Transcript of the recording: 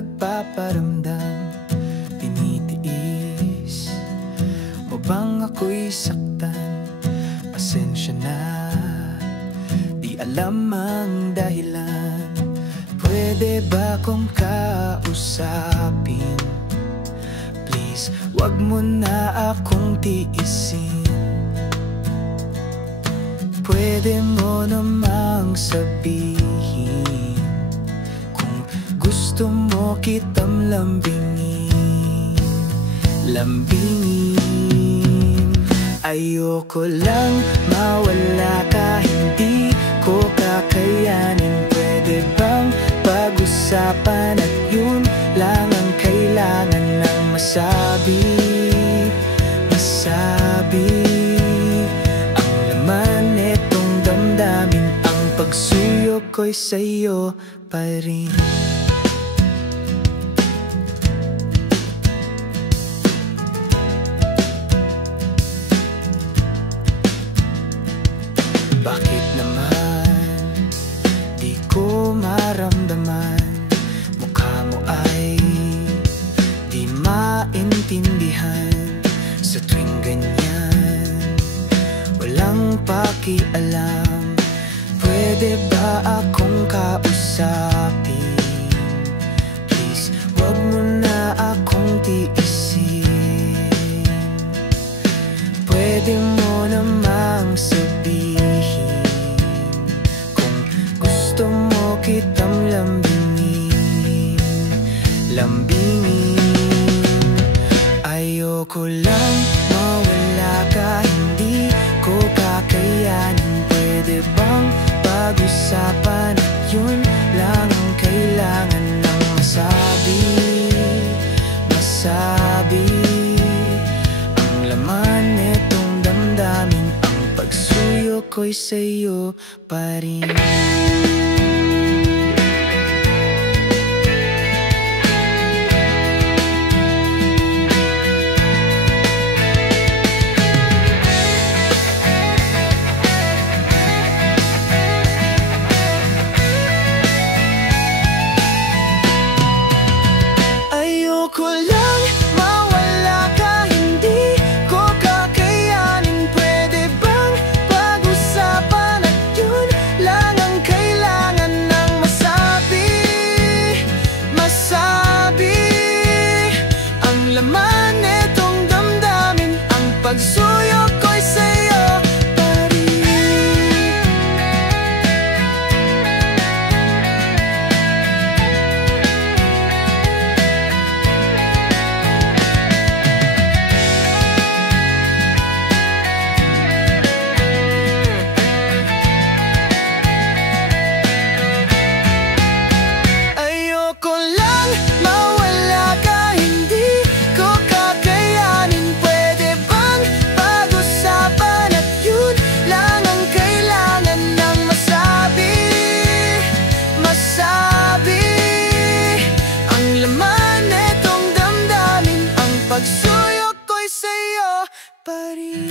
nagpaparamdam, tinitiis mo bang ako'y saktan? Pasensya na, di alam ang dahilan. Pwede ba kong kausapin? Please, wag mo na akong tiisin. Pwede mo namang sabihin kung gusto mo kitang lambingin. Lambingin. Ayoko lang mawala ka, hindi ko kakayanin. Pwede bang pag-usapan at yun lang ang kailangan ng masabi? Masabi ang laman netong damdamin. Ang pagsuyo ko'y sa'yo pa rin. Bakit naman di ko maramdaman? Mukha mo ay di maintindihan. Sa tuwing ganyan, walang pakialam. Pwede ba akong kausapin? Please, wag mo na akong tiisin. Pwede mo namang sabihin kung gusto mo kitang lambingin. Lambingin. Ayoko lang mawala ka, hindi ko kakayanin. Pwede bang pag-usapan at yun lang ang kailangan ng masabi? Masabi ang laman netong damdamin. Ang pagsuyo ko'y sa'yo pa rin. Ayoko lang mawala ka, hindi ko kakayanin. Pwede bang pag-usapan at yun lang ang kailangan ng masabi? Masabi ang laman netong damdamin. Ang pagsuyo ko'y sa'yo pa rin. Ayoko lang mawala ka, hindi ko kakayanin. Pwede bang pag-usapan at yun lang ang kailangan ng masabi? Masabi ang laman netong damdamin. Ang pagsuyo ko'y sa'yo pa rin.